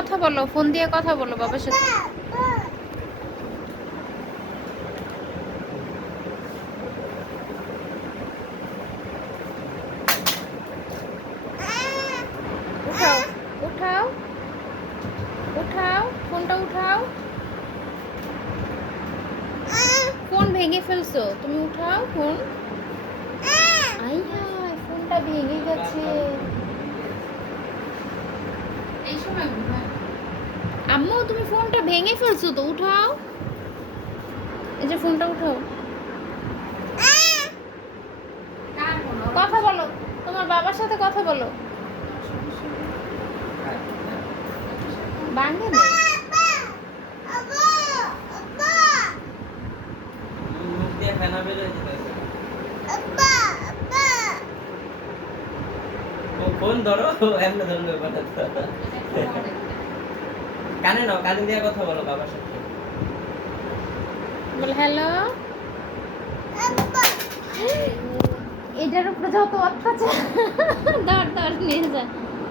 কথা বলো, ফোন দিয়ে কথা বলো বাবার সাথে। উঠাও উঠাও উঠাও, ফোনটা উঠাও। ফোন ভেঙে ফেলছো তুমি, উঠাও ফোন। আই হায়, ফোনটা ভেঙে গেছে। এই সময় ঘুমায়। আম্মু তুমি ফোনটা ভেঙে ফেলছো তো, উঠাও। এই যে ফোনটা উঠাও। কার ফোন? কথা বলো, তোমার বাবার সাথে কথা বলো। ভাঙে না। মুখ দিয়ে ফেনা বের হয়ে যেতেছে। ও ফোন ধরো, এমনি ধরলে ব্যাপারটা তো। কানে নাও, কানে দিয়ে কথা বলো বাবার সাথে। বল হ্যালো। এটার উপরে যত অত্যাচার, ধর ধর নিয়ে যা।